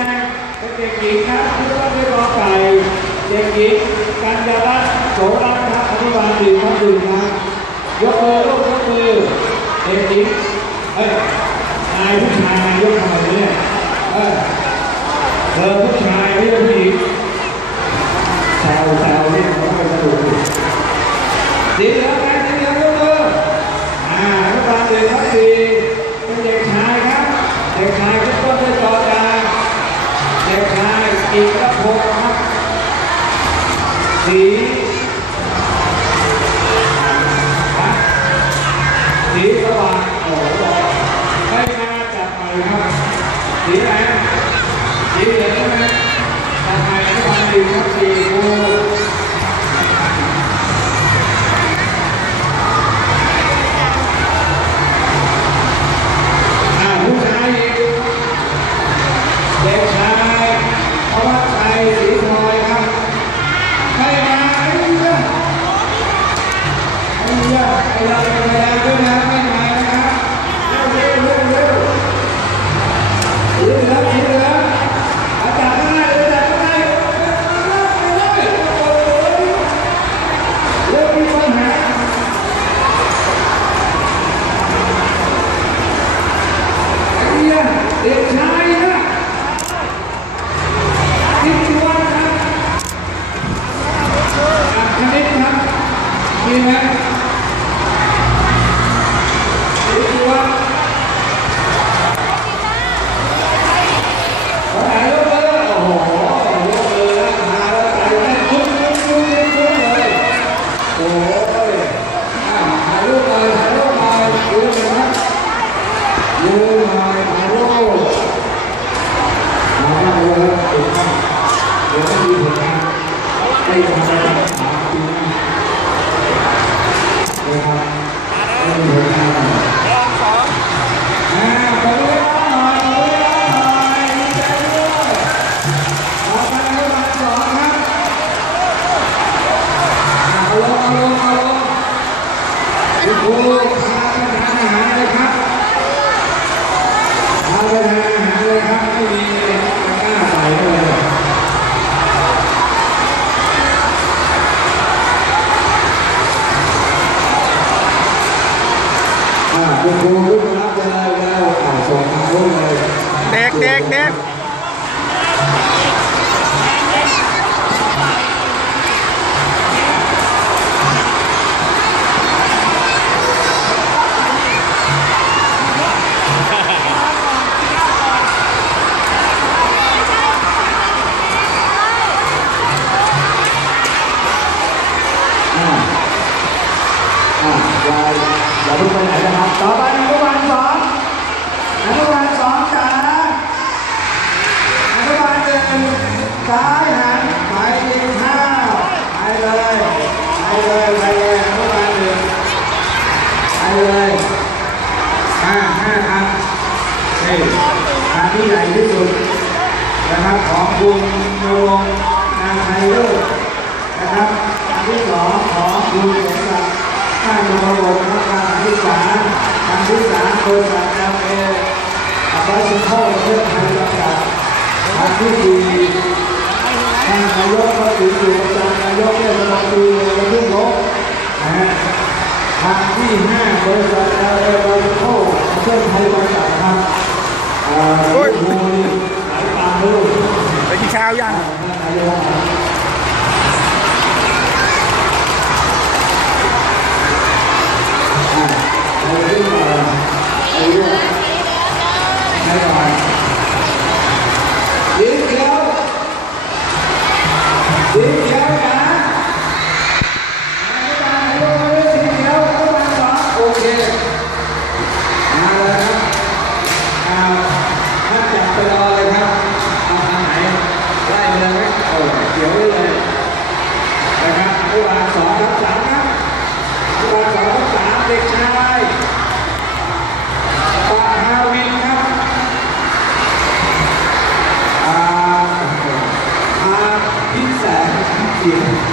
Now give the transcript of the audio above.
งเป็นเด็กหญิงครับที่ว่าด้วยกอไก่เด็กหญิงกัญญาลัตน์โสรัตน์ครับอธิบาลหนึ่งครับหนึ่งครับยกมือลูกยกมือเด็กหญิงเอ้ยนายผู้ชายนายยกทำไมเนี่ยเออเธอผู้ชายไม่ใช่ผู้หญิงแซวแซวนี่เขาไม่สนุกดิสีเหลืองนะสีเหลืองยกมือ อ่ารัฐบาลเด็กครับสี่เป็นเด็กชายครับ เด็กชายขึ้นต้นด้วยจอจานเด็ก เอกระพงศ์ครับสีสีสว่างโอ้โหไม่น่าจับไปครับสีอะไรสีเหลืองใช่ไหมจับไปรัฐบาลหนึ่งครับสี่ครูอ่ ดี๋ยวไม่มีผลงานไม่ทำอะไร คุณครูพาไปทานอาหารเลยครับเอาไปทานอาหารเลยครับไม่มีตะกร้าใส่เลยคุณครูขึ้นมารับเลยแล้วส่งทางนู้นเลย เด็กเด็กเด็ก อย่าเพิ่งไปไหนนะครับ ต่อไปอนุบาลสองอนุบาลสองจ๋าอนุบาลหนึ่งซ้ายหันไปกินข้าไปเลยไปเลยไปเลยอนุบาลหนึ่งไปเลยห้าห้าครับนี่ทางที่ใหญ่ที่สุดนะครับของคุณโยงนางไทยลูกนะครับอันที่สองของคุณสมศักดิ์ข้านุบงศ์นะครับ ที่สามอันที่สามบริษัทแอลเออัปสิโคเพื่อไทยจำกัดอันที่สี่ทานนายกก็ถืออยู่ประจำนายกเทศมนตรีเมืองทุ่งลบนะฮะทางที่ห้าบริษัทแอลเอบริโคเพื่อไทยจำกัดครับอ่าคุณครูนี่สายตาลูกไปกินข้าวยัง นุบาลสองทับสามครับอนุบาลสองทับสามเด็กชายปาฮาวินครับอาอาพิษแสงเกียนใ